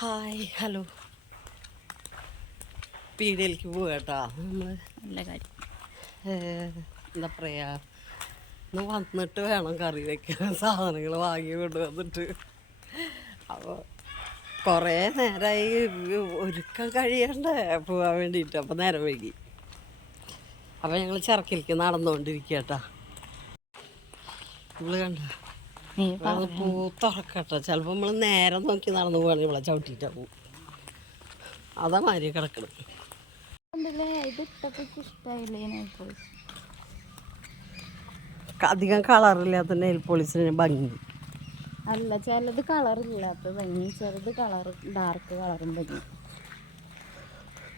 Hi hello. പീടികയിലേക്ക് പോവുക കേട്ടോ. നമ്മൾ നല്ല കാര്യം. എന്താ പറയുക, ഒന്ന് വന്നിട്ട് വേണം കറി വയ്ക്കാൻ, സാധനങ്ങൾ വാങ്ങി കൊണ്ട് വന്നിട്ട്. അപ്പോൾ കുറേ നേരമായി ഒരുക്കം കഴിയണ്ടേ പോകാൻ വേണ്ടിയിട്ട്. അപ്പോൾ നേരം വൈകി. അപ്പോൾ ഞങ്ങൾ ചിറക്കിലേക്ക് നടന്നുകൊണ്ടിരിക്കുക കേട്ടോ. നമ്മൾ കണ്ട പൂ തുറക്കട്ടോ. ചിലപ്പോൾ നമ്മൾ നേരെ നോക്കി നടന്നു പോകണമെങ്കിൽ ഇവിടെ ചവിട്ടിയിട്ടാ പോവും. അതാ മാതിരി കിടക്കണം. അധികം കളറില്ലാത്ത നെയിൽ പോളിസിന് ഭംഗി അല്ല, ചിലത് കളറില്ലാത്ത ഭംഗി, ചിലത് കളർ ഡാർക്ക് കളറും ഭംഗി.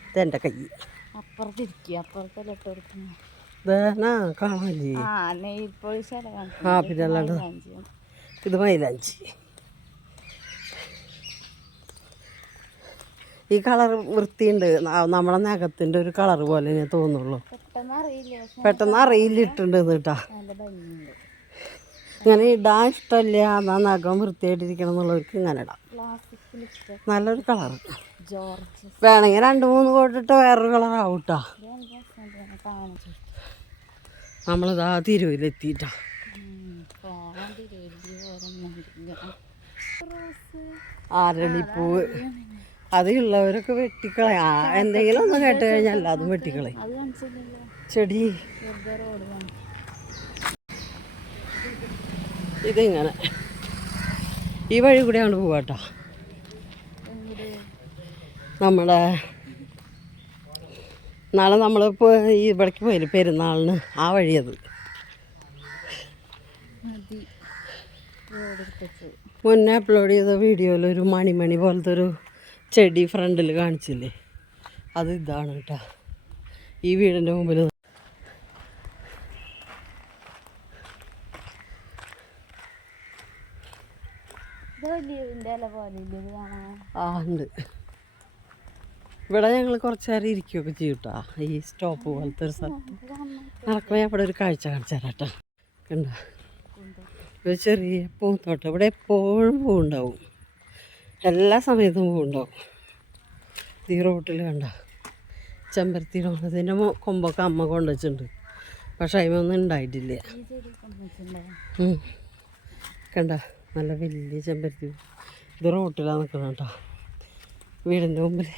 ഇതെൻ്റെ കൈ അപ്പുറത്തിരിക്കുക, അപ്പുറത്തല്ല ഇട്ടെടുക്കുന്നു. കാണാല്ലേ? നെയിൽ പോളിഷ് പിന്നെ അല്ലാണ്ട് ഇത് മൈലാഞ്ചി. ഈ കളർ വൃത്തിയുണ്ട്. നമ്മളെ നഖത്തിൻ്റെ ഒരു കളർ പോലെ ഞാൻ തോന്നുള്ളൂ. പെട്ടെന്ന് അറിയില്ല ഇട്ടുണ്ട് കേട്ടാ. ഇങ്ങനെ ഇടാൻ ഇഷ്ടമല്ല, എന്നാ നഖം വൃത്തിയായിട്ടിരിക്കണം എന്നുള്ളവർക്ക് ഇങ്ങനെ ഇടാം. നല്ലൊരു കളർ വേണമെങ്കിൽ 2-3 കോട്ടിട്ട് വേറൊരു കളറാവും കേട്ടോ. നമ്മളിതാ തിരുവല്ലെത്തിയിട്ടാ. ആരളിപ്പൂവ് അത് ഉള്ളവരൊക്കെ വെട്ടിക്കളയാ. എന്തെങ്കിലും ഒന്ന് കേട്ട് കഴിഞ്ഞാൽ എല്ലാതും വെട്ടിക്കളയും. ചെടി ഇതിങ്ങനെ ഈ വഴി കൂടെയാണ് പോവാട്ടോ. നമ്മുടെ നാളെ നമ്മളിപ്പോൾ ഈ ഇവിടേക്ക് പോയില്ല പെരുന്നാളിന്, ആ വഴിയത്. മുന്നേ അപ്ലോഡ് ചെയ്ത വീഡിയോയിൽ ഒരു മണിമണി പോലത്തെ ഒരു ചെടി ഫ്രണ്ടിൽ കാണിച്ചില്ലേ, അത് ഇതാണ് കേട്ടോ. ഈ വീടിൻ്റെ മുമ്പിൽ ഉണ്ട്. ഇവിടെ ഞങ്ങൾ കുറച്ച് നേരം ഇരിക്കുകയൊക്കെ ചെയ്യും കേട്ടോ. ഈ സ്റ്റോപ്പ് പോലത്തെ ഒരു സ്ഥലത്ത് നടക്കുമ്പോൾ അവിടെ ഒരു കാഴ്ച കാണിച്ചു തരാം കേട്ടോ. കണ്ടോ, ഒരു ചെറിയ പൂന്തോട്ടം. ഇവിടെ എപ്പോഴും പൂവുണ്ടാവും, എല്ലാ സമയത്തും പൂവുണ്ടാവും. ഈ റോട്ടിൽ കണ്ട ചെമ്പരത്തിയുടെ അതിൻ്റെ കൊമ്പൊക്കെ അമ്മ കൊണ്ടുവച്ചിട്ടുണ്ട്. പക്ഷെ അതിമൊന്നും ഉണ്ടായിട്ടില്ല. കണ്ട നല്ല വലിയ ചെമ്പരത്തി. ഇത് റോട്ടിലാണ് നിൽക്കണം കേട്ടോ, വീടിൻ്റെ മുമ്പിൽ.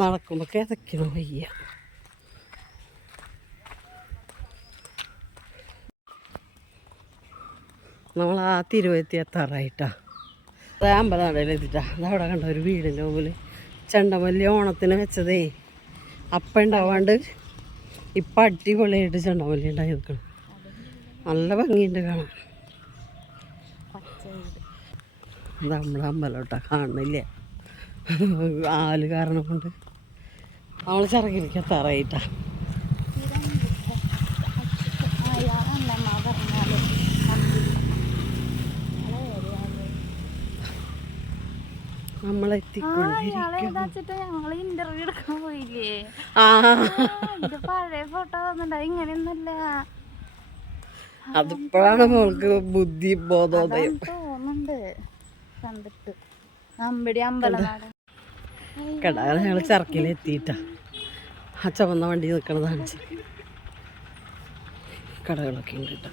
നടക്കുമ്പോൾ കിതയ്ക്കണോ വയ്യ. നമ്മൾ ആ തിരുവത്തി എത്താറായിട്ടാ. അത് അമ്പലനടയിൽ എത്തിയിട്ടാ. അതവിടെ കണ്ട ഒരു വീടിൻ്റെ മുമ്പിൽ ചെണ്ടമല്ലി ഓണത്തിന് വെച്ചതേ അപ്പം ഉണ്ടാവാണ്ട് ഇപ്പം അടിപൊളിയായിട്ട് ചെണ്ടമല്ലി ഉണ്ടായി നിൽക്കണം. നല്ല ഭംഗിയുണ്ട് കാണാൻ. അത് നമ്മളെ അമ്പലം കേട്ടോ, കാണുന്നില്ല ആല് കാരണം കൊണ്ട്. നമ്മൾ ചിറകിലേക്ക് എത്താറായിട്ടാ. പഴയ ഫോട്ടോ ഇങ്ങനെയൊന്നല്ല. അതിപ്പോഴാണ് മോൾക്ക് ബുദ്ധി ബോധോദയം തോന്നുന്നുണ്ട് കണ്ടിട്ട്. അമ്പടി അമ്പലനാട് കേട്ടാ. ഞങ്ങൾ ചിറക്കിലെത്തിയിട്ടാ. ആ ചുവന്ന വണ്ടി നിൽക്കണതാണ്. കടകളൊക്കെ ഉണ്ട് കേട്ടോ.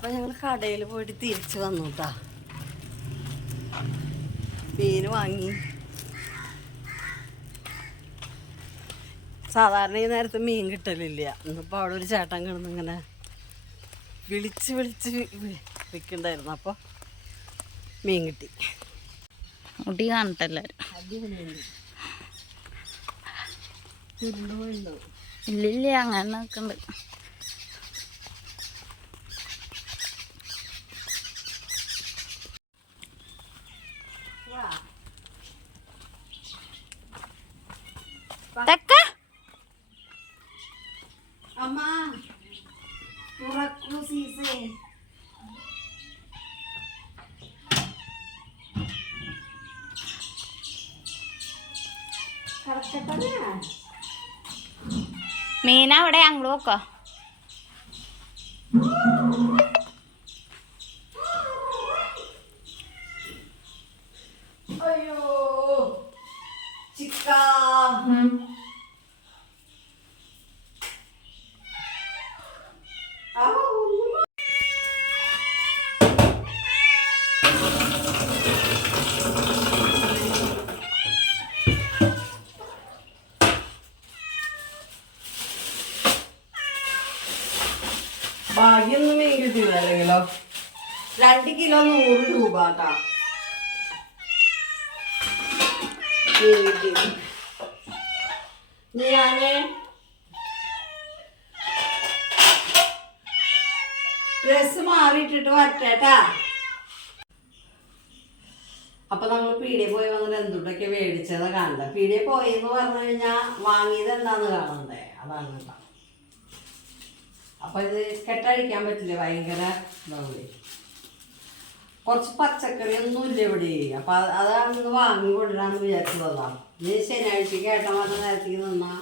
അപ്പം ഞങ്ങൾ കടയിൽ പോയിട്ട് തിരിച്ച് വന്നു കേട്ടാ. മീൻ വാങ്ങി. സാധാരണ ഈ നേരത്ത് മീൻ കിട്ടലില്ല. ഇന്നിപ്പോൾ അവിടെ ഒരു ചേട്ടൻ കിടന്നിങ്ങനെ വിളിച്ച് വിൽക്കണ്ടായിരുന്നു. അപ്പോൾ മീൻ കിട്ടി. മുടി കാണട്ടല്ലാരും ഇല്ലില്ല അങ്ങനെ നോക്കണ്ട്. തെക്ക അമ്മ തുറക്കൂ സീസേ. മീന അവിടെ അങ്ങോട്ട് നോക്കോ. അയ്യോ ചിക്ക. ഭാഗ്യൊന്നും മീൻ കിട്ടിയില്ല. അല്ലെങ്കിലോ 2 കിലോ 100 രൂപ കേട്ടാ മീൻ കിട്ടി. ഞാന് ഡ്രസ് മാറിയിട്ടിട്ട് വരട്ടേട്ടാ. അപ്പൊ നമ്മൾ പീടിയെ പോയി വന്നിട്ട് എന്തുട്ടൊക്കെ മേടിച്ചത് കാണണ്ട. പീടിയെ പോയെന്ന് പറഞ്ഞു കഴിഞ്ഞാൽ വാങ്ങിയത് എന്താന്ന് കാണണ്ടേ, അതാണ് കേട്ടോ. അപ്പൊ ഇത് കെട്ടഴിക്കാൻ പറ്റില്ല, ഭയങ്കര ഇതാവൂലേ. കുറച്ച് പച്ചക്കറി ഒന്നും ഇല്ല ഇവിടെ. അപ്പൊ അതാണ് വാങ്ങി കൊണ്ടുവരാന്ന് വിചാരിച്ചതാ. ഇനി ശനിയാഴ്ചക്ക് ഏട്ടൻ പറഞ്ഞ നേരത്തേക്ക് നിന്നാ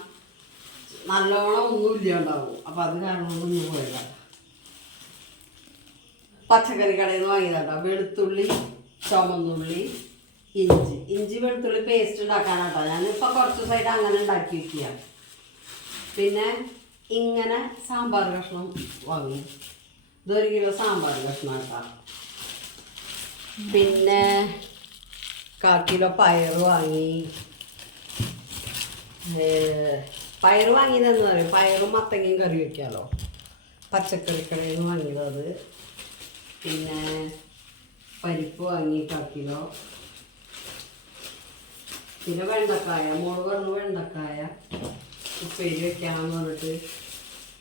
നല്ലോണം ഒന്നും ഇല്ല ഉണ്ടാവും. അപ്പൊ അത് കാരണം ഒന്നും പോയില്ല. പച്ചക്കറി കടയിൽ നിന്ന് വാങ്ങിയതാട്ടോ. വെളുത്തുള്ളി, ചുമന്നുള്ളി, ഇഞ്ചി വെളുത്തുള്ളി പേസ്റ്റ് ഉണ്ടാക്കാനാട്ടോ. ഞാനിപ്പോൾ കുറച്ച് ദിവസമായിട്ട് അങ്ങനെ ഉണ്ടാക്കി വയ്ക്കുക. പിന്നെ ഇങ്ങനെ സാമ്പാർ കഷ്ണം വാങ്ങി. ഇതൊരു കിലോ സാമ്പാർ കഷ്ണം ആക്കാം. പിന്നെ 1/4 കിലോ പയർ വാങ്ങി. പയർ വാങ്ങിയതെന്ന് പറയും, പയറും മത്തങ്ങയും കറി വയ്ക്കാമല്ലോ. പച്ചക്കറി കടയിൽ നിന്ന് വാങ്ങിയത് അത്. പിന്നെ പരിപ്പ് വാങ്ങി 1/4 കിലോ. പിന്നെ വെണ്ടക്കായ, മോള് പറഞ്ഞു വെണ്ടക്കായ ഉപ്പേരി വെക്കാമെന്ന് പറഞ്ഞിട്ട്.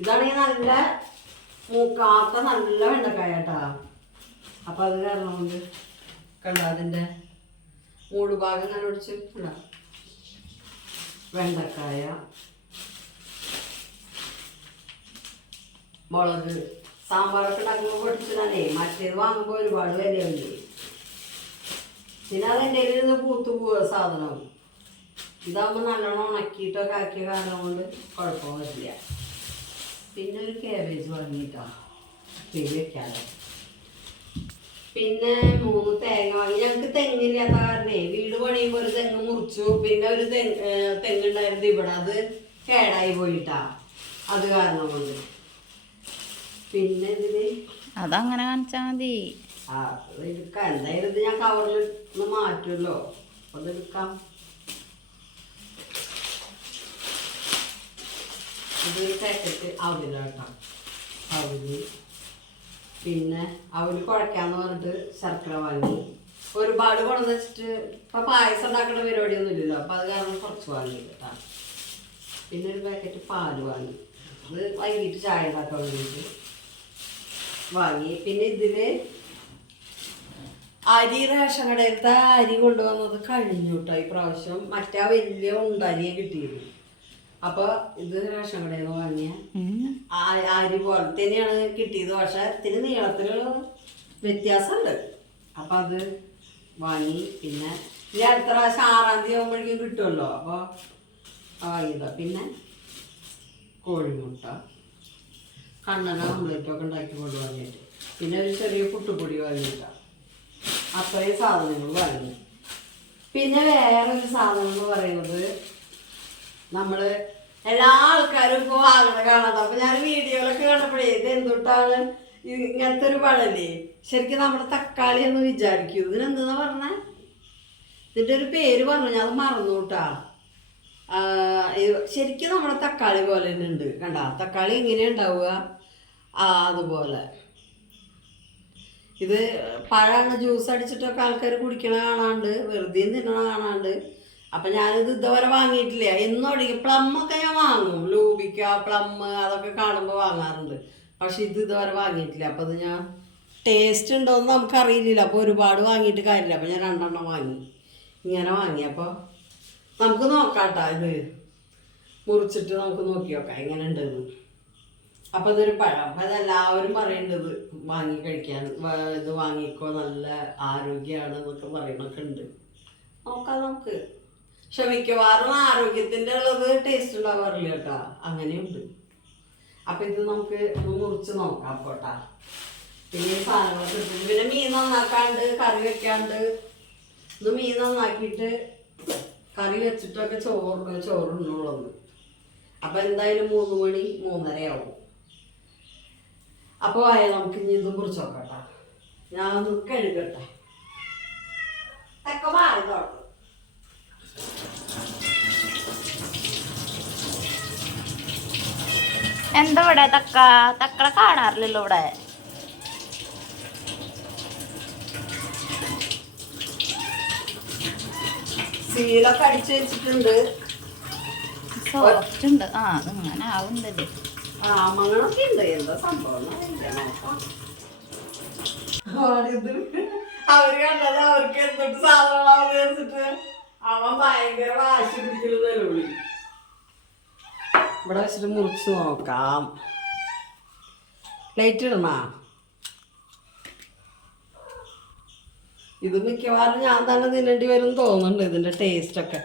ഇതാണെങ്കിൽ നല്ല മൂക്കാത്ത നല്ല വെണ്ടക്കായ കേട്ടാ. അപ്പം അത് കാരണം കൊണ്ട് കണ്ട അതിൻ്റെ മൂട് ഭാഗം ഞാൻ ഒടിച്ച് കണ്ട വെണ്ടക്കായ, മുളക്. സാമ്പാറൊക്കെ ഉണ്ടാക്കുമ്പോൾ പൊടിച്ചതാണേ. മറ്റേത് വാങ്ങുമ്പോൾ ഒരുപാട് വിലയുണ്ട്. പിന്നെ അതെൻ്റെ നിന്ന് പൂത്തു പോവുക സാധനം. ഇതാകുമ്പോൾ നല്ലോണം ഉണക്കിയിട്ടൊക്കെ ആക്കിയ കാരണം കൊണ്ട് കുഴപ്പം വരില്ല. പിന്നെ ഒരു കാബേജ് വാങ്ങിയിട്ടാണ് ഉപ്പേരി വെക്കാതെ. പിന്നെ 3 തേങ്ങ വാങ്ങി. ഞങ്ങൾക്ക് തെങ്ങില്ലാത്ത കാരണേ വീട് പണിയുമ്പോൾ ഒരു തെങ്ങ് മുറിച്ചു. പിന്നെ ഒരു തെങ്ങുണ്ടായിരുന്നു ഇവിടെ, അത് കേടായി പോയിട്ടാ. അത് കാരണം കൊണ്ട്. പിന്നെ ഇതില് അതങ്ങനെ കാണിച്ചാ മതി. എടുക്കാം. എന്തായാലും ഇത് ഞാൻ കവറിൽ ഒന്ന് മാറ്റുമല്ലോ. അതെടുക്കാം. ഇതൊരു പാക്കറ്റ് അവലാട്ടാം. അവല്. പിന്നെ അവല് കുഴക്കാന്ന് പറഞ്ഞിട്ട് ശർക്കര വാങ്ങി. ഒരുപാട് കൊണ്ടുവന്ന് വെച്ചിട്ട് ഇപ്പം പായസം ഉണ്ടാക്കേണ്ട പരിപാടിയൊന്നും ഇല്ലല്ലോ. അപ്പം അത് കാരണം കുറച്ച് വാങ്ങി കേട്ടാ. പിന്നെ ഒരു പാക്കറ്റ് പാല് വാങ്ങി. അത് വൈകിട്ട് ചായ ഉണ്ടാക്കാൻ വേണ്ടിയിട്ട് വാങ്ങി. പിന്നെ ഇതില് അരി റേഷൻ കടയിലത്തെ അരി കൊണ്ടുവന്നത് കഴിഞ്ഞു കേട്ടോ ഈ പ്രാവശ്യം. മറ്റേ വലിയ ഉണ്ടരിയെ കിട്ടിയത്. അപ്പൊ ഇത് റേഷൻ കടയിൽ നിന്ന് വാങ്ങിയ അരി പോലെ തന്നെയാണ് കിട്ടിയത്. പക്ഷെ ഇത്തിരി നീളത്തിലുള്ള വ്യത്യാസമുണ്ട്. അപ്പൊ അത് വാങ്ങി. പിന്നെ ഈ അടുത്ത പ്രാവശ്യം 6-ാം തീയതി ആകുമ്പോഴേക്കും കിട്ടുമല്ലോ. അപ്പോൾ വാങ്ങിയതാ. പിന്നെ കോഴിമുട്ട, കണ്ണന ഓംലെറ്റൊക്കെ ഉണ്ടാക്കി കൊണ്ട് വാങ്ങിയിട്ട്. പിന്നെ ഒരു ചെറിയ പുട്ടുപൊടി വാങ്ങിയിട്ടാണ്. അത്രയും സാധനങ്ങൾ വാങ്ങി. പിന്നെ വേറൊരു സാധനം എന്ന് പറയുന്നത് നമ്മൾ എല്ലാ ആൾക്കാരും ഇപ്പോൾ വാങ്ങണ കാണാത്ത. അപ്പം ഞാൻ വീഡിയോയിലൊക്കെ കണ്ടപ്പോഴേ ഇത് എന്തുട്ടാണ് ഇങ്ങനത്തെ ഒരു പഴല്ലേ ശരിക്കും നമ്മുടെ തക്കാളി എന്ന് വിചാരിക്കും. ഇതിനെന്താ പറഞ്ഞേ, ഇതിൻ്റെ ഒരു പേര് പറഞ്ഞു, ഞാൻ അത് മറന്നു കേട്ടാ. ശരിക്കും നമ്മുടെ തക്കാളി പോലെ തന്നെ ഉണ്ട്. കണ്ട തക്കാളി എങ്ങനെയാ ഉണ്ടാവുക അതുപോലെ. ഇത് പഴമാണ്, ജ്യൂസ് അടിച്ചിട്ടൊക്കെ ആൾക്കാർ കുടിക്കണ കാണാണ്ട്, വെറുതെ തിന്നണ കാണാണ്ട്. അപ്പം ഞാനിത് ഇതുവരെ വാങ്ങിയിട്ടില്ല. എന്നോടിക്ക് പ്ലമ്മൊക്കെ ഞാൻ വാങ്ങും, ലൂബിക്ക പ്ലം അതൊക്കെ കാണുമ്പോൾ വാങ്ങാറുണ്ട്. പക്ഷെ ഇത് ഇതുവരെ വാങ്ങിയിട്ടില്ല. അപ്പം അത് ഞാൻ ടേസ്റ്റ് ഉണ്ടോയെന്ന് നമുക്കറിയില്ല. അപ്പോൾ ഒരുപാട് വാങ്ങിയിട്ട് കാര്യമില്ല. അപ്പം ഞാൻ 2 വാങ്ങി, ഇങ്ങനെ വാങ്ങി. അപ്പോൾ നമുക്ക് നോക്കാട്ടോ, ഇത് മുറിച്ചിട്ട് നമുക്ക് നോക്കി നോക്കാം എങ്ങനെ ഉണ്ടെന്ന്. അപ്പം ഇതൊരു പഴം. അപ്പം അതെല്ലാവരും പറയേണ്ടത് വാങ്ങി കഴിക്കാൻ, ഇത് വാങ്ങിക്കോ നല്ല ആരോഗ്യമാണ് എന്നൊക്കെ പറയണൊക്കെ ഉണ്ട്. നോക്കാം നമുക്ക്. പക്ഷെ മിക്കവാറും ആരോഗ്യത്തിൻ്റെ ഉള്ളത് ടേസ്റ്റ് ഉണ്ടാവാറില്ല കേട്ടോ, അങ്ങനെയുണ്ട്. അപ്പം ഇത് നമുക്ക് ഒന്ന് മുറിച്ച് നോക്കാം പോട്ടാ. പിന്നെ ഈ സാധനങ്ങളൊക്കെ ഇട്ടു. പിന്നെ മീൻ നന്നാക്കാണ്ട് കറി വെക്കാണ്ട്. ഇത് മീൻ നന്നാക്കിയിട്ട് കറി വെച്ചിട്ടൊക്കെ ചോറുണ്ണുള്ളൂ. അപ്പം എന്തായാലും 3 മണി 3:30 ആവും. അപ്പോൾ നമുക്ക് ഇനി ഇതും കുറിച്ച് നോക്കട്ടെ. ഞാൻ ഒന്ന് കഴുകട്ടെ. ഒക്കെ മാറുന്നോ. എന്താ ഇവിടെ തക്കള കാണാറില്ലല്ലോ ഇവിടെ. സീലൊക്കെ അടിച്ചു വെച്ചിട്ടുണ്ട്. സോഫ്റ്റ് ഉണ്ട്. അതിങ്ങനെ ആവുന്നുണ്ടല്ലേ. മങ്ങളൊക്കെ ഉണ്ട്. എന്താ സംഭവം അവര് കണ്ടത് അവർക്ക് എന്തൊട്ട് സാധനങ്ങളാന്ന് വിചാരിച്ചിട്ട് അവൻ ഭയങ്കര വാശി പിടിക്കല് നിലവിളി. ഇവിടെ വെച്ചിട്ട് മുറിച്ച് നോക്കാം. ലൈറ്റ് ഇടണ. ഇത് മിക്കവാറും ഞാൻ തന്നെ തിന്നേണ്ടി വരും തോന്നുന്നുണ്ട്, ഇതിൻ്റെ ടേസ്റ്റൊക്കെ.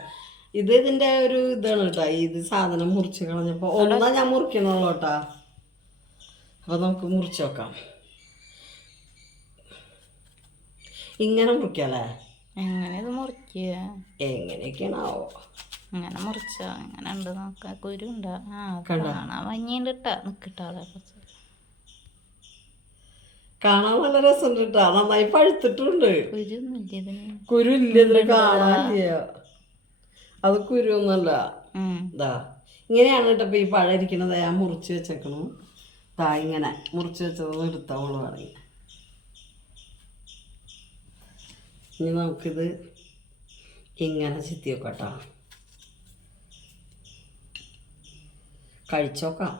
ഇതിൻ്റെ ഒരു ഇതാണ് കേട്ടോ. ഇത് സാധനം മുറിച്ച് കളഞ്ഞപ്പോൾ ഒന്നാ ഞാൻ മുറിക്കണുള്ളൂ കേട്ടാ. അപ്പോൾ നമുക്ക് മുറിച്ച് നോക്കാം. ഇങ്ങനെ മുറിക്കല്ലേ? എങ്ങനെ ഇത് മുറിക്കുക? എങ്ങനെയൊക്കെയാണാവോ ഇങ്ങനെ മുറിച്ച എങ്ങനെ ഉണ്ട് നോക്കാം. കുരു ഉണ്ടാ? കാണാൻ ഭംഗിയുണ്ട് കേട്ടാ. നിൽക്കട്ടാളെ കുറച്ച് കാണാൻ നല്ല രസമുണ്ട് കേട്ടാ. നന്നായി പഴുത്തിട്ടുണ്ട്. കുരുന്നില്ല ഇതിന്. കുരു ഇല്ല ഇതിന്, കാണാനില്ല. അത് കുരുവൊന്നുമല്ല. ഇതാ ഇങ്ങനെയാണ് കേട്ടോ. ഇപ്പം ഈ പഴം ഇരിക്കണത് ഞാൻ മുറിച്ച് വെച്ചേക്കണു. ഇങ്ങനെ മുറിച്ച് വെച്ചതൊന്നും എടുത്താവുള്ളൂ വേണമെങ്കിൽ. ഇനി നമുക്കിത് ഇങ്ങനെ ചെത്തി വെക്കട്ടോ, കഴിച്ചോക്കാം.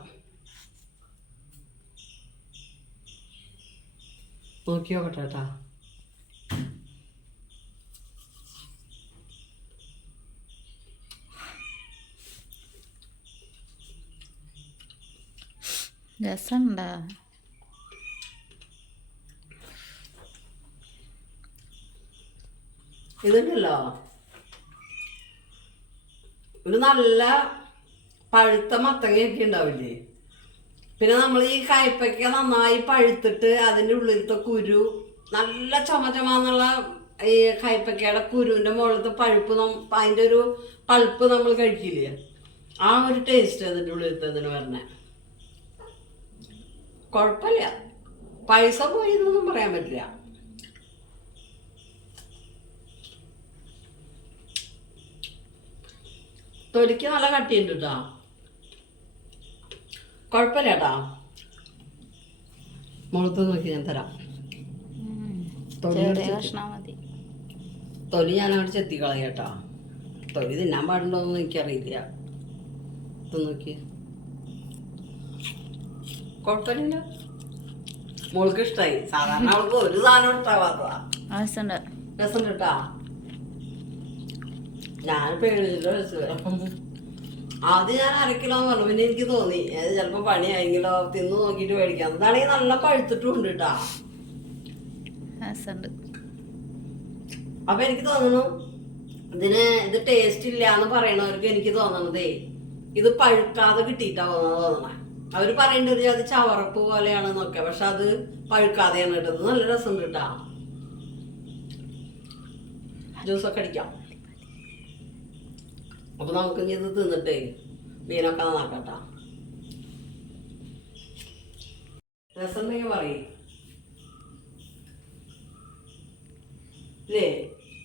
നോക്കി നോക്കട്ടെ കേട്ടാ. രസമുണ്ടാ? ഇതുണ്ടല്ലോ, ഒരു നല്ല പഴുത്ത മത്തങ്ങയൊക്കെ ഉണ്ടാവില്ലേ. പിന്നെ നമ്മൾ ഈ കയ്പയ്ക്ക നന്നായി പഴുത്തിട്ട് അതിൻ്റെ ഉള്ളിലത്തെ കുരു നല്ല ചുമന്നുള്ള ഈ കയ്പയ്ക്കയുടെ കുരുവിൻ്റെ മുകളിലത്തെ പഴുപ്പ്, അതിൻ്റെ ഒരു പൾപ്പ് നമ്മൾ കഴിക്കില്ലേ, ആ ഒരു ടേസ്റ്റ് അതിൻ്റെ ഉള്ളിലത്തെ ഇതിന് വരണേ. കുഴപ്പമില്ല, പൈസ പോയി എന്നൊന്നും പറയാൻ പറ്റില്ല. തൊലിക്ക് നല്ല കട്ടിയുണ്ട് കേട്ടോ, കുഴപ്പമില്ല കേട്ടാ. മുളത്ത് നോക്കി ഞാൻ തരാം. തൊലി ഞാൻ അവിടെ ചെത്തിക്കളയും കേട്ടാ. തൊലി തിന്നാൻ പാടുണ്ടോയെന്ന് എനിക്കറിയില്ല. ഇത് നോക്കി, കുഴപ്പമില്ല. മോൾക്ക് ഇഷ്ടമായി. സാധാരണ അവൾക്ക് ഒരു സാധനം ഇഷ്ടാവാത്തതാ. രസം കേട്ടാ. ഞാൻ അപ്പം ആദ്യം ഞാൻ 1/2 കിലോ പറഞ്ഞു. പിന്നെ എനിക്ക് തോന്നി ചിലപ്പോൾ പണിയായെങ്കിലോ തിന്ന് നോക്കിയിട്ട് മേടിക്കാം. അതാണെങ്കിൽ നല്ല പഴുത്തിട്ടുണ്ട് കേട്ടാ. അപ്പൊ എനിക്ക് തോന്നുന്നു ഇത് ടേസ്റ്റ് ഇല്ല എന്ന് പറയണവർക്ക് എനിക്ക് തോന്നണതേ ഇത് പഴുക്കാതെ കിട്ടിയിട്ടാ തോന്നണേ. അവര് പറയേണ്ടത് അത് ചവറപ്പ് പോലെയാണെന്നൊക്കെ, പക്ഷെ അത് പഴുക്കാതെയാണ് കേട്ടത്. നല്ല രസം കിട്ടാ. ജ്യൂസൊക്കെ അടിക്കാം. അപ്പൊ നമുക്ക് ഇനി ഇത് തിന്നിട്ടേ മീനൊക്കെ നന്നാക്കട്ടാ. രസമുണ്ടെങ്കിൽ പറയും ഇല്ലേ?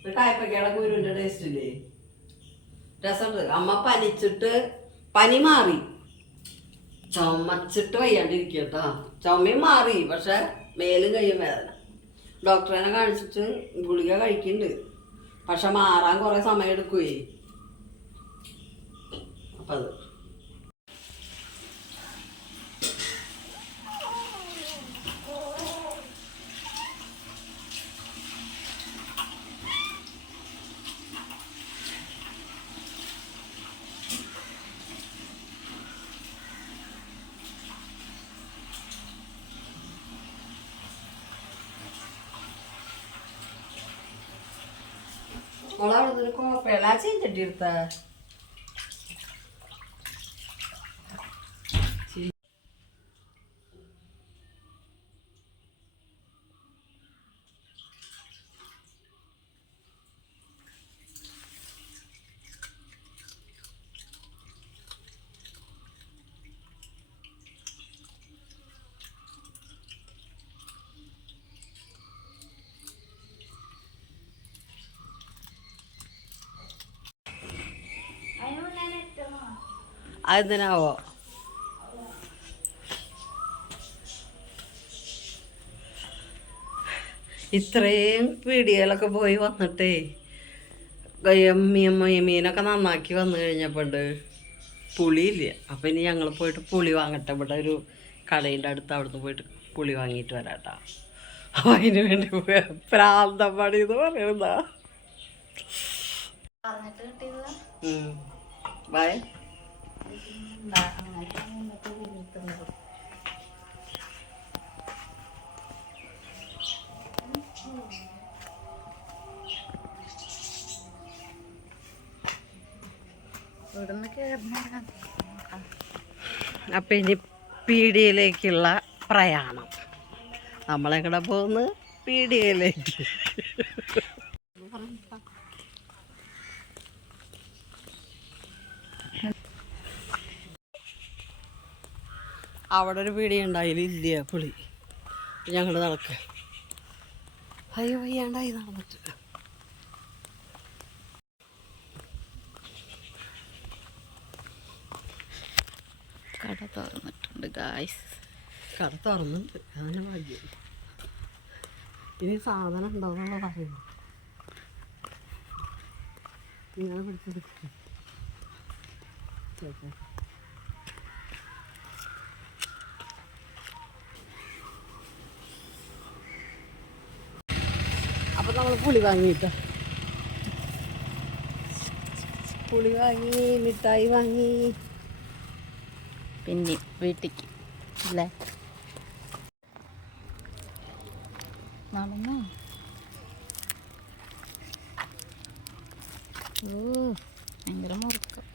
ഒരു കായ്പക്കയുടെ കുരുവിൻ്റെ ടേസ്റ്റ് ഇല്ലേ? രസമുണ്ട്. അമ്മ പനിച്ചിട്ട് പനി മാറി, ചുമച്ചിട്ട് വയ്യാണ്ടിരിക്കട്ടാ. ചുമയും മാറി, പക്ഷെ മേലും കയ്യും വേദന. ഡോക്ടറിനെ കാണിച്ചിട്ട് ഗുളിക കഴിക്കുന്നുണ്ട്, പക്ഷെ മാറാൻ കുറേ സമയം എടുക്കുവേ. അപ്പം അത് മോളവിടെ ഒരു കോപ്പയല്ല ചെയ്തിട്ട് എടുത്ത അതെന്തിനാവോ? ഇത്രയും പീടികയിലൊക്കെ പോയി വന്നിട്ടേ മീനൊക്കെ നന്നാക്കി വന്നു കഴിഞ്ഞപ്പോണ്ട് പുളിയില്ല. അപ്പം ഇനി ഞങ്ങൾ പോയിട്ട് പുളി വാങ്ങട്ടെ. ഇവിടെ ഒരു കടയുടെ അടുത്ത് അവിടുന്ന് പോയിട്ട് പുളി വാങ്ങിയിട്ട് വരാട്ടാ. അപ്പം അതിന് വേണ്ടി പ്രാന്തം പണി എന്ന് പറയുന്നതാ. ബൈ. അപ്പം ഇനി പീടികയിലേക്കുള്ള പ്രയാണം. നമ്മളെങ്ങടെ പോകുന്നു? പീടികയിലേക്ക്. അവിടെ ഒരു പീടിക ഉണ്ടായില്ല, ഇല്ല പുളി. ഞങ്ങൾ നടക്കുക. അയ്യോ വയ്യാണ്ടായി നടന്നിട്ട്. കട തുറന്നിട്ടുണ്ട് ഗായ്സ്. കട തുറന്നുണ്ട്, അങ്ങനെ ഭാഗ്യം. ഇനി സാധനം ഉണ്ടോന്നുള്ള പറയുന്നു. ഇങ്ങനെ പിടിച്ചെടുക്കും. അപ്പം നമ്മൾ പുളി വാങ്ങിയിട്ടോ. പുളി വാങ്ങി, മിഠായി വാങ്ങി. പിന്നെ വീട്ടിക്ക് അല്ലേ നടന്നോ? ഓ ഭയങ്കര മുറുക്കം.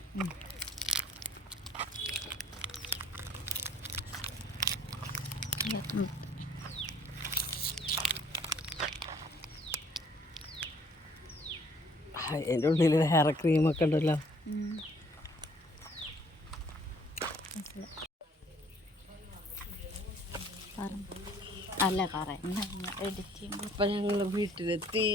അതിൻ്റെ ഉള്ളിൽ ഹെയർ ക്രീമൊക്കെ ഉണ്ടല്ലോ. അല്ല കറ എഡിറ്റ് ചെയ്യുമ്പോൾ. അപ്പം ഞങ്ങൾ വീട്ടിലെത്തി.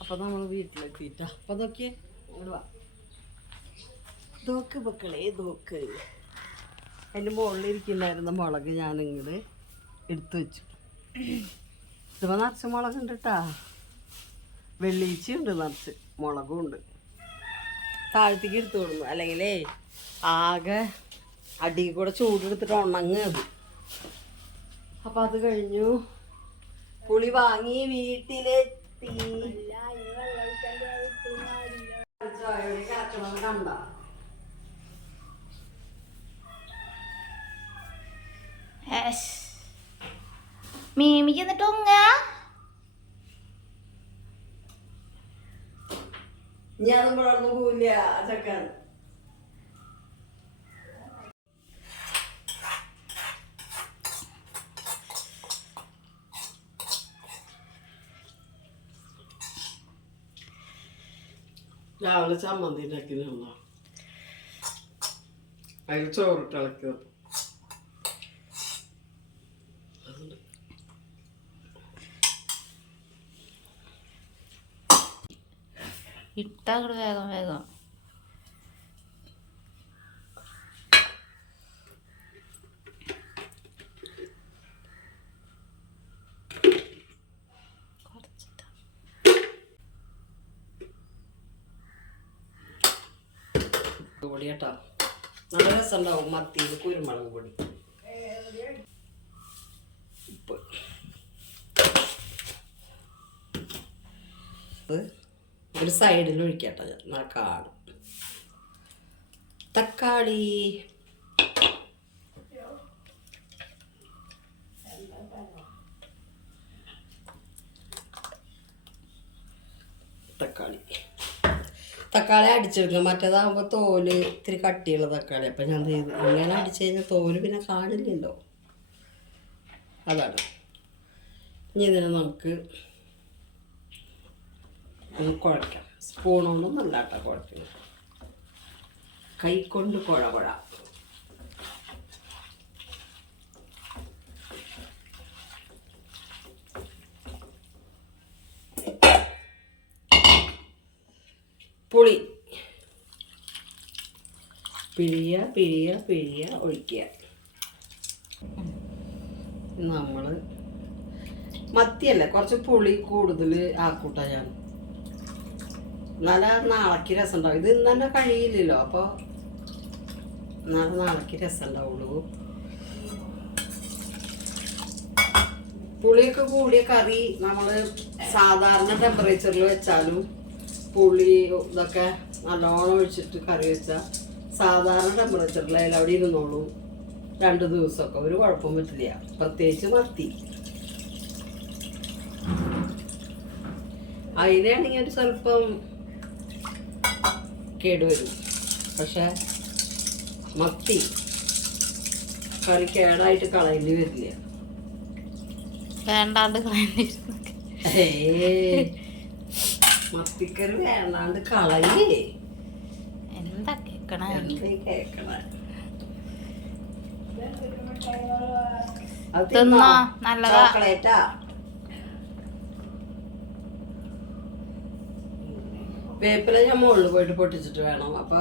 അപ്പം നമ്മൾ വീട്ടിലെത്തിയിട്ടാ. അപ്പം നോക്കിയേ, ഇങ്ങോട്ട് വാ. നോക്ക് മക്കളെ, നോക്ക്. അതിൻ്റെ മുകളിലിരിക്കുന്നുണ്ടായിരുന്ന മുളക് ഞാനിങ്ങോട്ട് എടുത്തു വെച്ചു. ഇതിപ്പോൾ നിറച്ച് മുളകുണ്ട് കേട്ടാ. വെള്ളീച്ചയുണ്ട്, നിറച്ച് മുളകും ഉണ്ട്. താഴത്തേക്ക് എടുത്തു കൊടുന്നു, അല്ലെങ്കിലേ ആകെ അടി കൂടെ ചൂടെടുത്തിട്ട് ഉണങ്ങത്. അപ്പം അത് കഴിഞ്ഞു. പുളി വാങ്ങി വീട്ടിലെത്തി. കണ്ട മീമിക്ക് എന്നിട്ട് ഞാനും വളർന്നു പോവില്ല ചക്കൻ. രാവിലെ ചമ്മന്തി ഉണ്ടാക്കിയതാണല്ലോ, അതിൽ ചോറിട്ട് ഇളക്കി വെക്കും. അങ്ങോട്ട് വേഗം വേഗം. പൊടി കേട്ടോ, നല്ല രസമുണ്ടാവും മത്തിയിൽ കുരുമുളക് പൊടി. ഉപ്പ് ഒരു സൈഡിൽ ഒഴിക്കട്ടോ, ഞാൻ കാണും. തക്കാളി തക്കാളി അടിച്ചെടുക്കുക. മറ്റേതാകുമ്പോൾ തോല് ഇത്തിരി കട്ടിയുള്ള തക്കാളി. അപ്പം ഞാൻ ഇങ്ങനെ അടിച്ചു കഴിഞ്ഞാൽ തോല് പിന്നെ കാണില്ലല്ലോ, അതാണ്. ഇനി ഇതിനെ നമുക്ക് ഒന്ന് കുഴയ്ക്കാം. സ്പൂണൊന്നും നല്ല കേട്ടോ കുഴയ്ക്കണം, കൈക്കൊണ്ട് കുഴ. പുളി പിഴിയ ഒഴിക്കുക. നമ്മൾ മത്തിയല്ലേ, കുറച്ച് പുളി കൂടുതൽ ആക്കൂട്ടാ ഞാൻ, നല്ല നാളേക്ക് രസം ഉണ്ടാവും. ഇത് ഇന്ന് തന്നെ കഴിയില്ലല്ലോ, അപ്പോൾ നാളേക്ക് രസം ഉണ്ടാവുള്ളൂ. പുളിയൊക്കെ കൂടിയ കറി നമ്മൾ സാധാരണ ടെമ്പറേച്ചറിൽ വെച്ചാലും പുളി ഇതൊക്കെ നല്ലോണം ഒഴിച്ചിട്ട് കറി വെച്ചാൽ സാധാരണ ടെമ്പറേച്ചറിൽ അവിടെ ഇരുന്നോളൂ 2 ദിവസമൊക്കെ, ഒരു കുഴപ്പം പറ്റില്ല. പ്രത്യേകിച്ച് മത്തി. അതിനാണെങ്കിൽ ഒരു സ്വല്പം കേടുവരും, പക്ഷെ മത്തി കറി കേടായിട്ട് കളയേണ്ടി വരില്ല. വേണ്ടാണ്ട് മത്തിക്കറി വേണ്ടാണ്ട് കളയേ. എന്താ കേക്കണേ ചോക്ലേറ്റാ. വേപ്പില ഞാൻ മുകളിൽ പോയിട്ട് പൊട്ടിച്ചിട്ട് വേണം. അപ്പൊ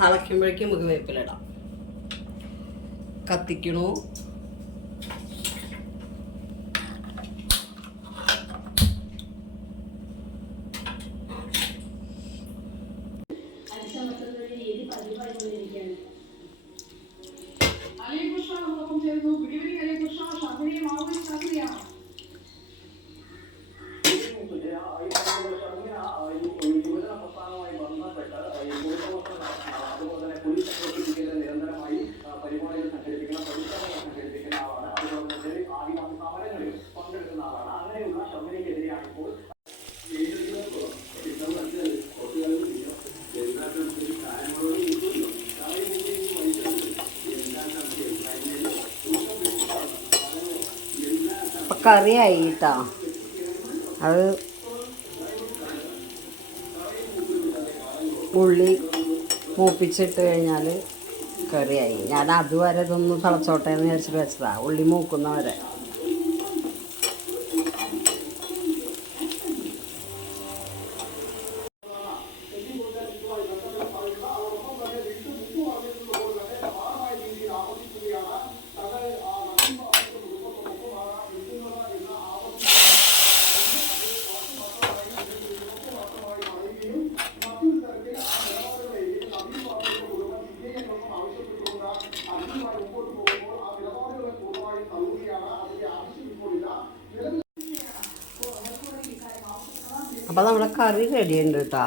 തിളയ്ക്കുമ്പോഴേക്കും നമുക്ക് വേപ്പില ഇടാം. കത്തിക്കണു. കറിയായി കേട്ടോ. അത് ഉള്ളി മൂപ്പിച്ചിട്ട് കഴിഞ്ഞാൽ കറിയായി. ഞാൻ അതുവരെ ഇതൊന്ന് തിളച്ചോട്ടെ എന്ന് വിചാരിച്ചിട്ട് വെച്ചതാ, ഉള്ളി മൂക്കുന്നവരെ. അപ്പോൾ നമ്മുടെ കറി റെഡിയുണ്ട് കേട്ടോ.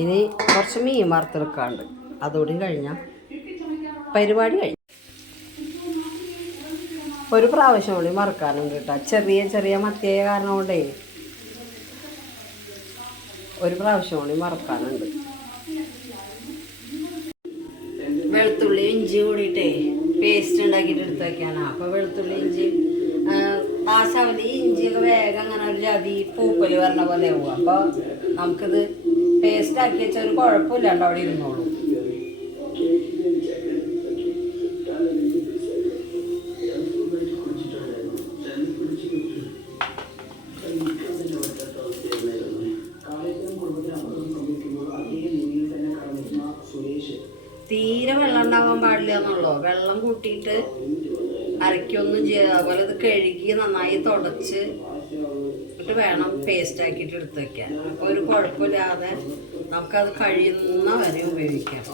ഇനി കുറച്ച് മീൻ വറുത്തെടുക്കാണ്ട്, അതുകൂടി കഴിഞ്ഞാൽ പരിപാടി കഴിഞ്ഞു. ഒരു പ്രാവശ്യം കൂടി മറക്കാനുണ്ട് കേട്ടോ. ചെറിയ മത്തിയായ കാരണം കൊണ്ടേ ഒരു പ്രാവശ്യം കൂടി മറക്കാനുണ്ട്. വെളുത്തുള്ളി ഇഞ്ചി കൂടിയിട്ടേ പേസ്റ്റ് ഉണ്ടാക്കിയിട്ട് എടുത്ത് വയ്ക്കാനാ. അപ്പോൾ വെളുത്തുള്ളി ഇഞ്ചി ആ ശവലി ഇഞ്ചിയൊക്കെ വേഗം അങ്ങനെ ഒരു ജാതി പൂപ്പല് പറഞ്ഞ പോലെ ആവും. അപ്പോൾ നമുക്കിത് പേസ്റ്റ് ആക്കി വെച്ചാൽ ഒരു കുഴപ്പമില്ലാണ്ട് അവിടെ ഇരുന്നോളൂ. തീരെ വെള്ളം ഉണ്ടാവാൻ പാടില്ല എന്നുള്ളൂ. വെള്ളം കൂട്ടിയിട്ട് അരയ്ക്കൊന്നും ചെയ്യുക. അതുപോലെ ഇത് കഴുകി നന്നായി തുടച്ച് എന്നിട്ട് വേണം പേസ്റ്റ് ആക്കിയിട്ട് എടുത്ത് വെക്കാൻ. അപ്പോൾ ഒരു കുഴപ്പമില്ലാതെ നമുക്കത് കഴിയുന്ന വരെ ഉപയോഗിക്കാം.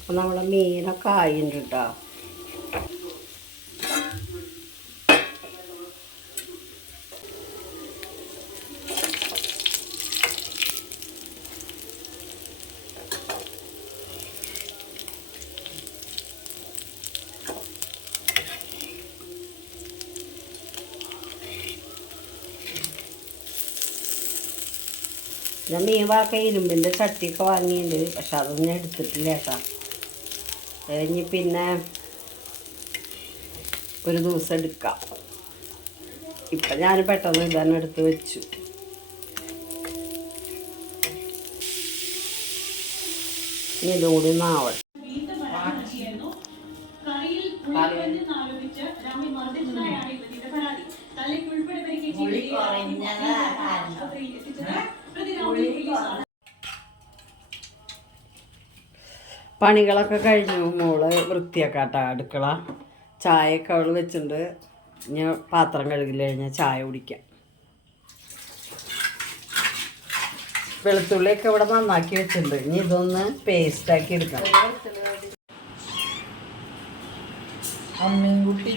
അപ്പം നമ്മുടെ മീനൊക്കെ ആയിട്ടുണ്ട് കേട്ടോ. ഞാൻ മീൻ വറക്ക ഇരുമ്പിൻ്റെ ചട്ടിയൊക്കെ വാങ്ങിയിട്ടുണ്ട്. പക്ഷെ അതൊന്നും ഞാൻ എടുത്തിട്ടില്ല കേട്ടോ. കഴിഞ്ഞ് പിന്നെ ഒരു ദിവസം എടുക്കാം. ഇപ്പം ഞാൻ പെട്ടെന്ന് ഇതന്നെ എടുത്ത് വെച്ചു. ഇനി ഇതും കൂടി നാവട്ടെ. പണികളൊക്കെ കഴിഞ്ഞു. മോള് വൃത്തിയാക്കാട്ട അടുക്കള. ചായയൊക്കെ അവൾ വെച്ചിട്ടുണ്ട്. ഞാൻ പാത്രം കഴുകില്ല, കഴിഞ്ഞാൽ ചായ കുടിക്കാം. വെളുത്തുള്ളിയൊക്കെ ഇവിടെ നന്നാക്കി വെച്ചിട്ടുണ്ട്. ഇനി ഇതൊന്ന് പേസ്റ്റാക്കി എടുക്കണം. അമ്മയും കുട്ടി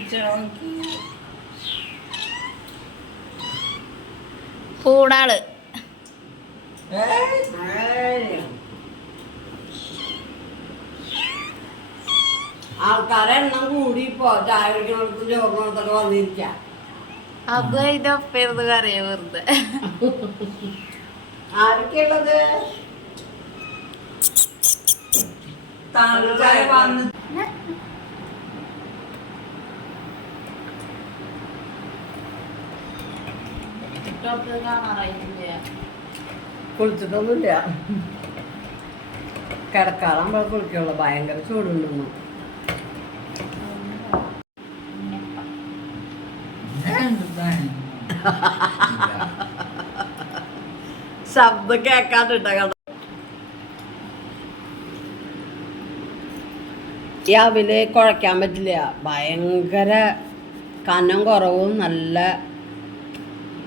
കൂടാള് ആൾക്കാരെ എണ്ണം കൂടി ഇപ്പോ ചായ കുടിക്കണവർക്ക് ചോറിനോടത്തൊക്കെ വന്നിരിക്കാം. അത് ഇതൊപ്പരുന്ന് കറിയ വെറുതെ. ആരൊക്കെയുള്ളത്? കുളിച്ചിട്ടൊന്നുമില്ല. കിടക്കാറാകുമ്പോൾ കുളിക്കുള്ളൂ. ഭയങ്കര ചൂടുണ്ടെന്നു. ശബ്ദം കേൾക്കാണ്ടിട്ട കട. ഈ അവില് കുഴയ്ക്കാൻ പറ്റില്ല. ഭയങ്കര കനം കുറവും നല്ല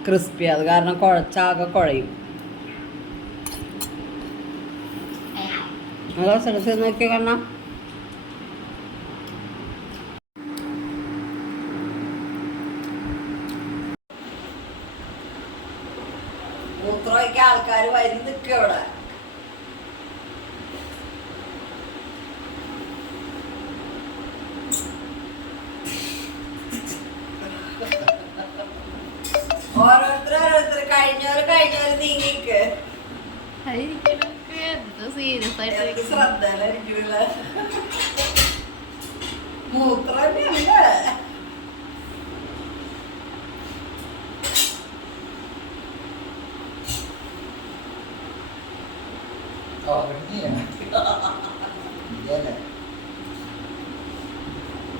ക്രിസ്പി. അത് കാരണം കുഴച്ചാകെ കുഴയും. നല്ല സ്ഥലത്ത് നോക്കിയ കാരണം മൂത്രമൊക്കെ ആൾക്കാർ വരി നിൽക്കുക അവിടെ. ഓരോരുത്തർ കഴിഞ്ഞവര് നീങ്ങിക്ക്. ശ്രദ്ധയിലിരിക്കില്ല. മൂത്രം തന്നെയല്ലേ.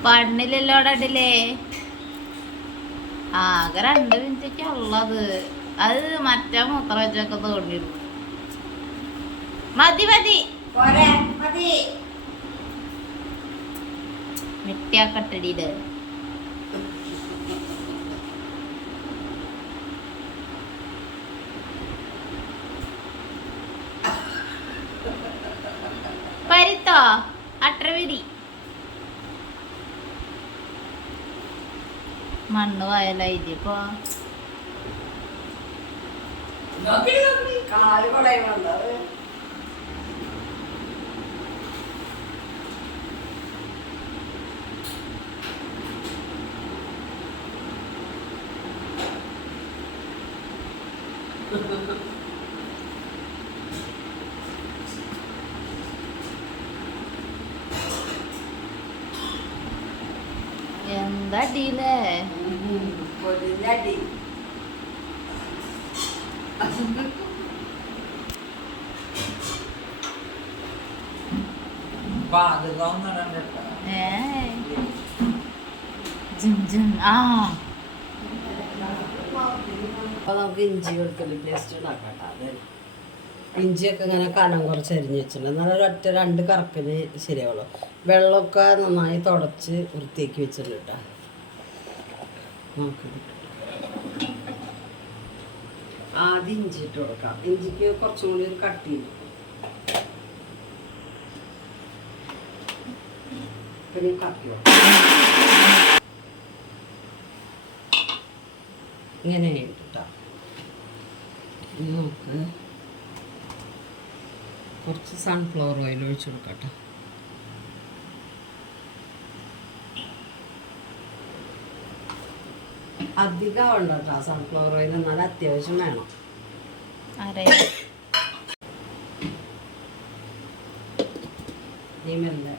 പണ്ണിലെല്ലോടല്ലേ ആകെ 2 മിനിറ്റൊക്കെ ഉള്ളത്. അത് മറ്റേ മൂത്രം വെച്ചൊക്കെ തോന്നിയിരുന്നു. മതി മതി മതി മിട്ടിയാക്കട്ടടിയില്. പരിത്തോ അട്ടവിരി മണ്ണ് വയലായിപ്പോ കാല് കളയുന്നുണ്ട്. എന്താ അടിയില്ലേ പൊടിഞ്ഞടി. ജിം ജിം ആ അപ്പോൾ നമുക്ക് ഇഞ്ചി വെളുത്തുള്ളി പേസ്റ്റ് ഉണ്ടാക്കാം കേട്ടോ. അതെ, ഇഞ്ചിയൊക്കെ ഇങ്ങനെ കനം കുറച്ച് അരിഞ്ഞ് വെച്ചിട്ടുണ്ട്. എന്നാലും ഒരൊറ്റ 2 കറക്കിന് ശരിയാവുള്ളൂ. വെള്ളമൊക്കെ നന്നായി തുടച്ച് വൃത്തിയാക്കി വെച്ചിട്ടുണ്ട് കേട്ടോ. നോക്കി ആദ്യം ഇഞ്ചി ഇട്ട് കൊടുക്കാം. ഇഞ്ചിക്ക് കുറച്ചും കൂടി ഒരു കട്ടി പിന്നെ കട്ടി ഇങ്ങനെ കേട്ടോ. ഇനി നമുക്ക് കുറച്ച് സൺഫ്ലവർ ഓയിൽ ഒഴിച്ചു കൊടുക്കട്ടെ. അധികം വേണ്ട കേട്ടോ സൺഫ്ലവർ ഓയിൽ, എന്നാലും അത്യാവശ്യം വേണം. ഈ മെല്ലെ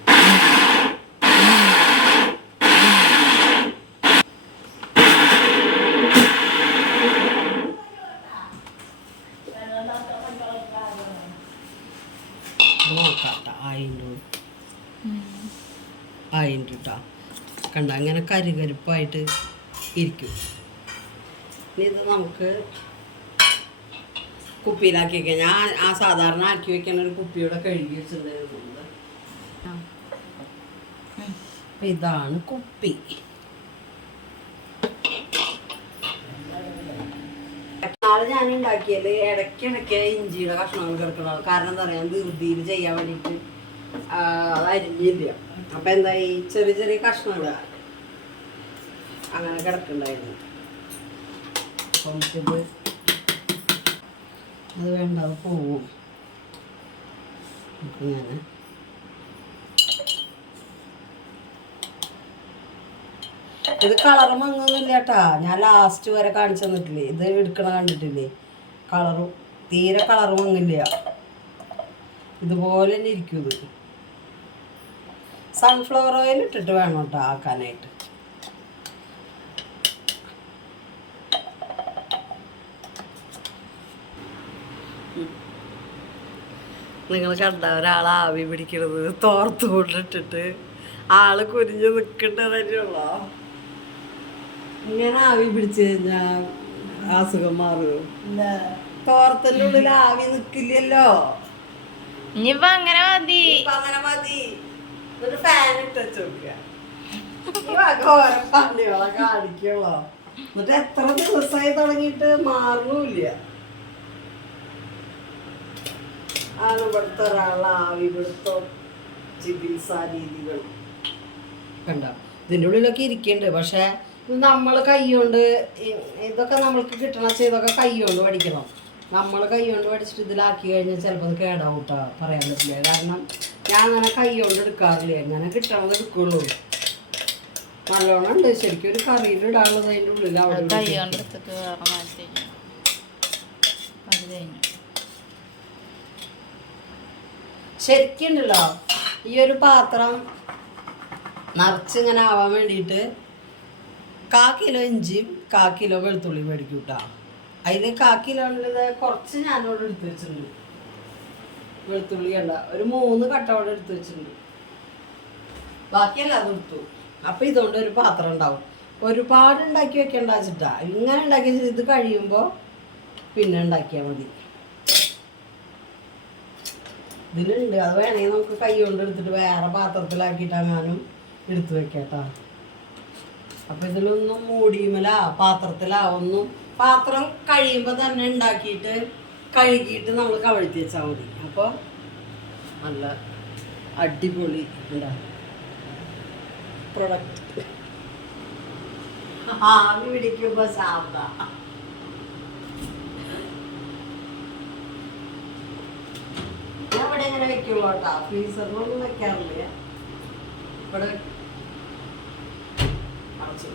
ആയിണ്ട് കേട്ടോ. കണ്ട അങ്ങനെ കരുകരുപ്പായിട്ട് ഇരിക്കും. ഇനി ഇത് നമുക്ക് കുപ്പിയിലാക്കി വയ്ക്കാം. ഞാൻ സാധാരണ ആക്കി വെക്കണ ഒരു കുപ്പിയോടെ കഴുകി വെച്ചിട്ടുണ്ടായിരുന്നു. അപ്പം ഇതാണ് കുപ്പി. നാളെ ഞാൻ ഉണ്ടാക്കിയത് ഇടയ്ക്കിടയ്ക്ക് ഇഞ്ചിയുടെ കഷ്ണങ്ങൾ കിടക്കണം. കാരണം എന്താ പറയുക, ധൃതിയിൽ ചെയ്യാൻ വേണ്ടിയിട്ട് അത് അരിഞ്ഞില്ല. അപ്പം എന്തായി, ചെറിയ ചെറിയ കഷ്ണങ്ങൾ അങ്ങനെ കിടക്കുന്നുണ്ടായിരുന്നു. അപ്പം നമുക്കിത് അത് വേണ്ട, അത് പോവും. അപ്പം ഞാൻ ഇത് കളർ മങ്ങൊന്നുമില്ല കേട്ടാ. ഞാൻ ലാസ്റ്റ് വരെ കാണിച്ചു തന്നിട്ടില്ലേ, ഇത് എടുക്കണ കണ്ടിട്ടില്ലേ, കളറും തീരെ കളർ മങ്ങില്ല. ഇതുപോലെ തന്നെ ഇരിക്കും. ഇത് സൺഫ്ലവർ ഓയിൽ ഇട്ടിട്ട് വേണം കേട്ടോ ആക്കാനായിട്ട്. നിങ്ങൾ കണ്ട ഒരാൾ ആവി പിടിക്കണത് തോർത്ത് കൊണ്ടിട്ടിട്ട് ആള് കുരിഞ്ഞ് നിൽക്കേണ്ടതന്നെയുള്ളോ. ഇങ്ങനെ ആവി പിടിച്ചു കഴിഞ്ഞാൽ അസുഖം മാറും. തോർത്തന്റെ ഉള്ളിൽ ആവി നിക്കില്ലല്ലോ. ഇനിയിപ്പോ അങ്ങനെ മതി, അങ്ങനെ മതി. എന്നിട്ട് ഫാൻ ഇട്ട് വെച്ചോക്കുക. പണികളെ കാണിക്കുള്ളോ. എന്നിട്ട് എത്ര ദിവസമായി തുടങ്ങിയിട്ട് മാറുന്നില്ല. ആണ് ഇവിടുത്തെ ഒരാളുടെ ആവി പിടുത്തം ചികിത്സാ രീതികൾ കണ്ട. ഇതിൻ്റെ ഉള്ളിലൊക്കെ ഇരിക്കുന്നുണ്ട്. പക്ഷെ നമ്മൾ കൈകൊണ്ട് ഇതൊക്കെ നമ്മൾക്ക് കിട്ടണ ചെയ്തൊക്കെ കൈ കൊണ്ട് പഠിക്കണം. നമ്മൾ കൈ കൊണ്ട് പഠിച്ചിട്ട് ഇതിലാക്കി കഴിഞ്ഞാൽ ചിലപ്പോൾ അത് കേടാവും കേട്ടോ. പറയാൻ പറ്റില്ല. കാരണം ഞാൻ അങ്ങനെ കൈ കൊണ്ട് എടുക്കാറില്ല. എങ്ങനെ കിട്ടണത് എടുക്കുള്ളൂ. നല്ലോണം ഉണ്ട് ശരിക്കും. ഒരു കറിയിൽ ഇടാനുള്ളത് അതിൻ്റെ ഉള്ളിൽ അവിടെ ശരിക്കുണ്ടല്ലോ. ഈ ഒരു പാത്രം നിറച്ചിങ്ങനെ ആവാൻ വേണ്ടിയിട്ട് 1/4 കിലോ ഇഞ്ചിയും 1/4 കിലോ വെളുത്തുള്ളി മേടിക്കും കേട്ടോ. അതിൽ 1/4 കിലോയിലത് കുറച്ച് ഞാനോട് എടുത്ത് വെച്ചിട്ടുണ്ട്. വെളുത്തുള്ളി കണ്ട ഒരു 3 കട്ടോടെ എടുത്ത് വെച്ചിട്ടുണ്ട്. ബാക്കിയല്ല അത് എടുത്തു. അപ്പം ഇതുകൊണ്ട് ഒരു പാത്രം ഉണ്ടാവും. ഒരുപാട് ഉണ്ടാക്കി വെക്കേണ്ട വെച്ചിട്ടാ. ഇങ്ങനെ ഉണ്ടാക്കി വെച്ചിട്ട് ഇത് കഴിയുമ്പോൾ പിന്നെ ഉണ്ടാക്കിയാൽ മതി. ഇതിലുണ്ട്. അത് വേണമെങ്കിൽ നമുക്ക് കൈ കൊണ്ട് എടുത്തിട്ട് വേറെ പാത്രത്തിലാക്കിയിട്ടെങ്ങാനും എടുത്ത് വെക്കാട്ടോ. അപ്പം ഇതിലൊന്നും മൂടിയുമല്ല പാത്രത്തിലാ ഒന്നും. പാത്രം കഴിയുമ്പോൾ തന്നെ ഉണ്ടാക്കിയിട്ട് കഴുകിയിട്ട് നമ്മൾ കവഴ്ത്തി വെച്ചാൽ മതി. അപ്പോൾ നല്ല അടിപൊളി ഉണ്ടാകും പ്രൊഡക്റ്റ്. ആവി പിടിക്കുമ്പോൾ സാധ ഞാൻ ഇവിടെ ഇങ്ങനെ വെക്കുള്ളൂ കേട്ടോ. ഫ്രീസറിലൊന്നും വെക്കാറില്ല. ഇവിടെ അടച്ചു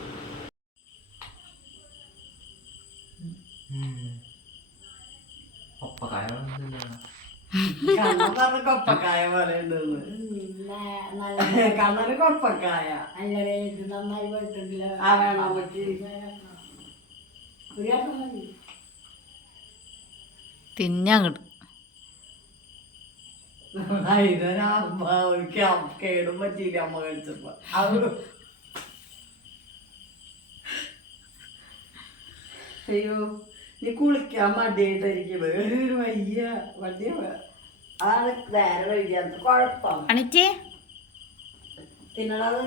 കൊപ്പക്കായ കൊപ്പക്കായ പോലെ ഉണ്ടെന്ന്. കണ്ണന് കൊപ്പക്കായ നന്നായി പോയിട്ടുണ്ടല്ലോ. ആ വേണം നമുക്ക് തിന്നങ്ങോട്ട് കേടും പറ്റിയില്ല അമ്മ കഴിച്ചപ്പോ. അയ്യോ നീ കുളിക്കാൻ മടിയായിട്ടിരിക്കുന്നത് വയ്യ വണ്ടിയ അതാണ് നേരെ വൈകിയാത്ത കുഴപ്പം. അണിച്ചേ തിന്നണത്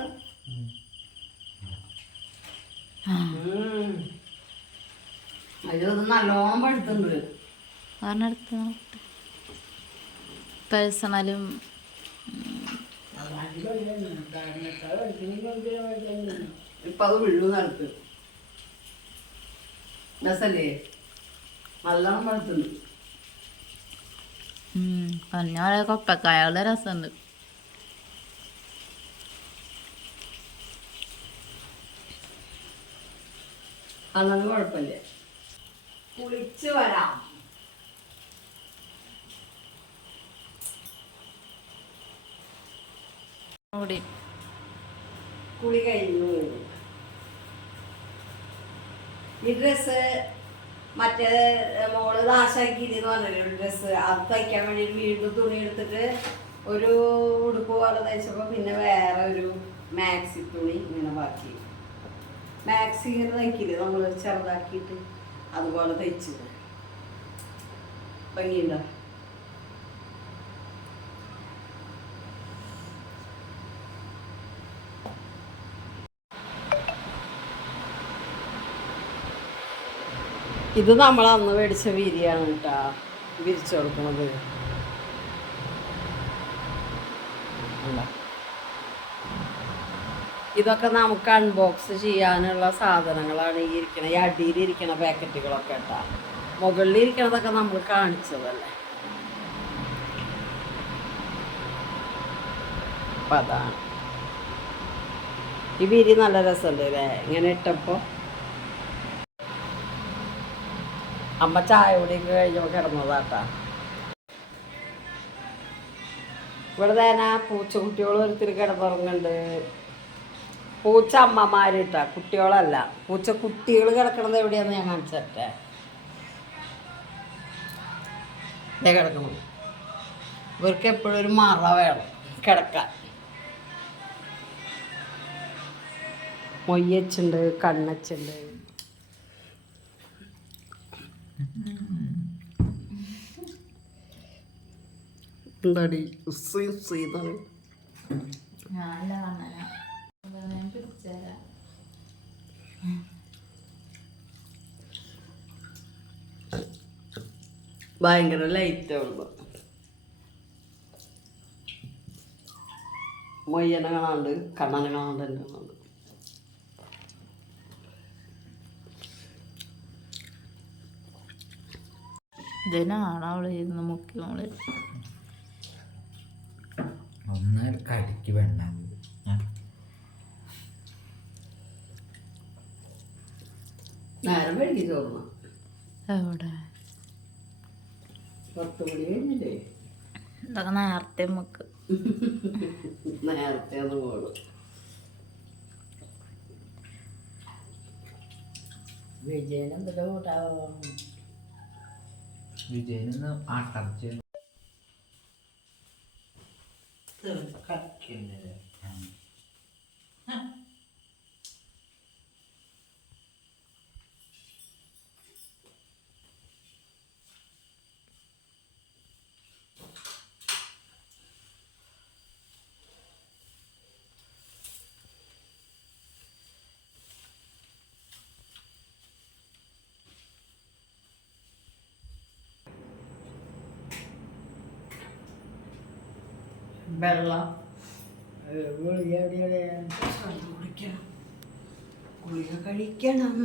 അതിലൊന്ന് നല്ലോണം പഴുത്തുണ്ട്. പറഞ്ഞെടുത്ത് പേഴ്സണലും ഇപ്പൊ അത് വിള്ളു നടത്ത് രസല്ലേ, നല്ലോണം പഴുത്തുണ്ട്. പറഞ്ഞ പോലെ കൊപ്പക്കായുള്ള രസമുണ്ട്. അന്നത് കുഴപ്പമില്ല. കുളിച്ച് വരാം. കുളി കഴിഞ്ഞു. ഈ ഡ്രസ്സ് മറ്റേ മോള് നാശാക്കിന്ന് പറഞ്ഞൊരു ഡ്രസ്സ് അത് തയ്ക്കാൻ വേണ്ടി വീണ്ടും തുണി എടുത്തിട്ട് ഒരു ഉടുപ്പ് പോലെ തയ്ച്ചപ്പോൾ പിന്നെ വേറെ ഒരു മാക്സി തുണി ഇങ്ങനെ ബാക്കി. മാക്സി ഇങ്ങനെ തയ്ക്കില്ലേ നമ്മൾ ചെറുതാക്കിയിട്ട് അതുപോലെ തയ്ച്ചു. ഭംഗിയുണ്ടോ? ഇത് നമ്മൾ അന്ന് മേടിച്ച വിരിയാണ് കേട്ടാ വിരിച്ചു കൊടുക്കണത്. ഇതൊക്കെ നമുക്ക് അൺബോക്സ് ചെയ്യാനുള്ള സാധനങ്ങളാണ് ഈ ഇരിക്കണ ഈ അടിയിലിരിക്കണ പാക്കറ്റുകളൊക്കെ കേട്ടാ. മുകളിലിരിക്കണതൊക്കെ നമ്മൾ കാണിച്ചതല്ലേ. അപ്പം അതാണ് ഈ വിരി. നല്ല രസമുണ്ട് അല്ലേ ഇങ്ങനെ ഇട്ടപ്പോ. അമ്മ ചായ കുടിയൊക്കെ കഴിഞ്ഞപ്പോൾ കിടന്നതാട്ടാ. ഇവിടെ തന്നെ പൂച്ചക്കുട്ടികൾ ഒരുത്തിരി കിടന്നുറങ്ങുന്നുണ്ട്. പൂച്ച അമ്മമാരിട്ടാ, കുട്ടികളല്ല. പൂച്ചക്കുട്ടികൾ കിടക്കണത് എവിടെയാന്ന് ഞാൻ കാണിച്ചേ. ഇതേ കിടക്കണം. ഇവർക്ക് എപ്പോഴും ഒരു മറ വേണം കിടക്കാൻ. മൊയ്യച്ചുണ്ട്, കണ്ണച്ചുണ്ട്. എന്താടി ഭയങ്കര ലൈറ്റ് ആവുമ്പോ മൊയ്യനെ കാണാണ്ട് കണ്ണനെ കാണാണ്ട് തന്നെ കാണാണ്ട്. ഇതിനാണ് അവള് ഇരുന്ന് മുക്കി മോള് കടിക്ക് വേണ്ട. നേരം വൈകി ചോർന്ന എവിടെ 10 മണി കഴിഞ്ഞില്ലേ? ഇതൊക്കെ നേരത്തെ മുക്ക് നേരത്തെ ഒന്ന് പോകണം. വിജയനെന്തൊക്കെ കൂട്ടാവോ? വിജയന് ആട്ടർച്ച വെള്ളം ഗുളിക കഴിക്കണം.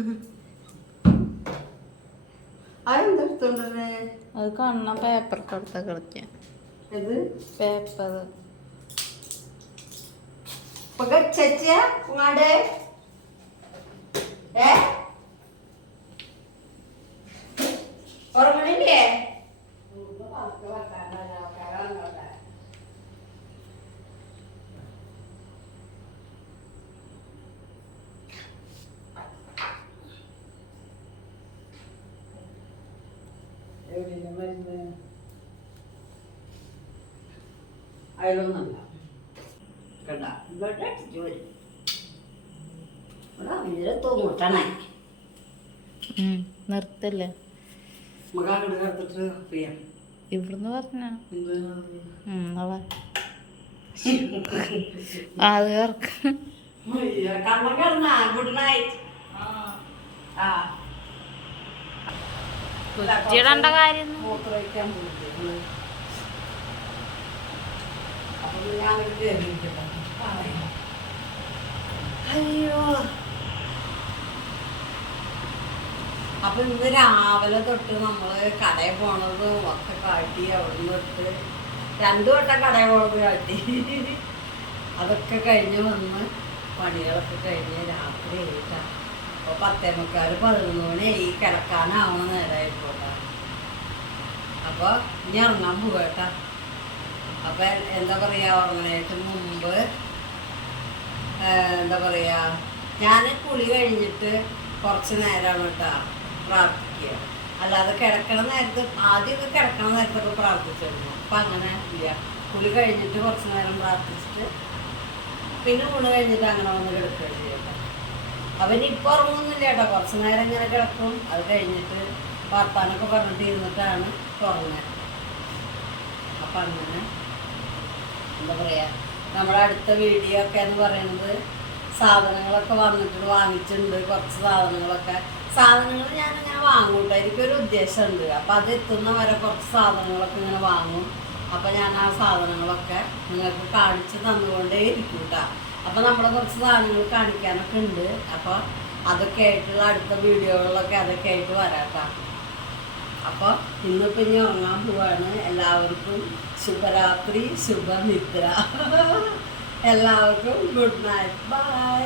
അതെന്തെടുത്തോണ്ടേ? അത് കണ്ണ പേപ്പർ കൊടുത്ത കളിക്കാൻ. ഇത് പേപ്പർ ഉറങ്ങണില്ലേ? അതിലൊന്നല്ല കേട്ടാ. ഇവിടെ ജോലി ഇവിടെ അങ്ങനെ തോന്നൂട്ടണേ. നിർത്തല്ലേ. നമുക്ക് അങ്ങോട്ട് കിടത്തിട്ട് ചെയ്യാം. ഇവിടുന്ന് പറഞ്ഞ അത് കള്ളം കിടന്ന ഗുഡ് നൈറ്റ്. കുറ്റിയിടേണ്ട കാര്യം മൂത്രമൊഴിക്കാൻ പോയിട്ട് അപ്പൊ ഞാൻ അങ്ങോട്ട് കയറിയിരിക്കട്ടെ. അയ്യോ, അപ്പൊ ഇന്ന് രാവിലെ തൊട്ട് നമ്മള് കടയിൽ പോണതും ഒക്കെ കാട്ടി. അവിടുന്ന് തൊട്ട് 2 വട്ടം കടയിൽ പോണത് കാട്ടി. അതൊക്കെ കഴിഞ്ഞ് വന്ന് പണികളൊക്കെ കഴിഞ്ഞ് രാത്രി ആയിട്ടാ. അപ്പോൾ 10:45 മണി ഈ കിടക്കാനാവണ നേരമായിക്കോട്ടെ. അപ്പോൾ ഇനി ഇറങ്ങാൻ പോകട്ടാ. അപ്പം എന്താ പറയുക, ഉറങ്ങണേക്ക് മുമ്പ് എന്താ പറയുക, ഞാൻ കുളി കഴിഞ്ഞിട്ട് കുറച്ച് നേരമാണ് കേട്ടോ പ്രാർത്ഥിക്കുക. അല്ലാതെ കിടക്കണ നേരത്ത് ആദ്യമൊക്കെ കിടക്കണ നേരത്തൊക്കെ പ്രാർത്ഥിച്ചിരുന്നു. അപ്പം അങ്ങനെ ഇല്ല. കുളി കഴിഞ്ഞിട്ട് കുറച്ച് നേരം പ്രാർത്ഥിച്ചിട്ട് പിന്നെ ഊണ് കഴിഞ്ഞിട്ട് അങ്ങനെ വന്ന് കിടക്കുകയാണ് ചെയ്യട്ടെ. അവനിപ്പോൾ ഉറങ്ങുന്നില്ല കേട്ടോ, കുറച്ച് നേരം ഇങ്ങനെ കിടക്കും. അത് കഴിഞ്ഞിട്ട് വർത്താനൊക്കെ പറഞ്ഞിട്ട് ഇരുന്നിട്ടാണ് തുറന്നത്. അപ്പം അങ്ങനെ എന്താ പറയുക, നമ്മുടെ അടുത്ത വീഡിയോ ഒക്കെ എന്ന് പറയുന്നത് സാധനങ്ങളൊക്കെ വന്നിട്ട് വാങ്ങിച്ചിട്ടുണ്ട്. കുറച്ച് സാധനങ്ങൾ ഞാനിങ്ങനെ വാങ്ങൂട്ടോ. എനിക്കൊരു ഉദ്ദേശമുണ്ട്. അപ്പം അത് എത്തുന്ന വരെ കുറച്ച് സാധനങ്ങളൊക്കെ ഇങ്ങനെ വാങ്ങും. അപ്പം ഞാൻ ആ സാധനങ്ങളൊക്കെ നിങ്ങൾക്ക് കാണിച്ച് തന്നുകൊണ്ടേ ഇരിക്കും കേട്ടോ. അപ്പം നമ്മൾ കുറച്ച് സാധനങ്ങൾ കാണിക്കാനൊക്കെ ഉണ്ട്. അപ്പോൾ അതൊക്കെ ആയിട്ടുള്ള അടുത്ത വീഡിയോകളിലൊക്കെ അതൊക്കെ ആയിട്ട് വരാം കേട്ടോ. അപ്പോൾ ഇന്നിപ്പോൾ ഇനി ഉറങ്ങാൻ പോവാണ്. എല്ലാവർക്കും ശുഭരാത്രി, ശുഭനിദ്ര. എല്ലാവർക്കും ഗുഡ് നൈറ്റ്, ബൈ.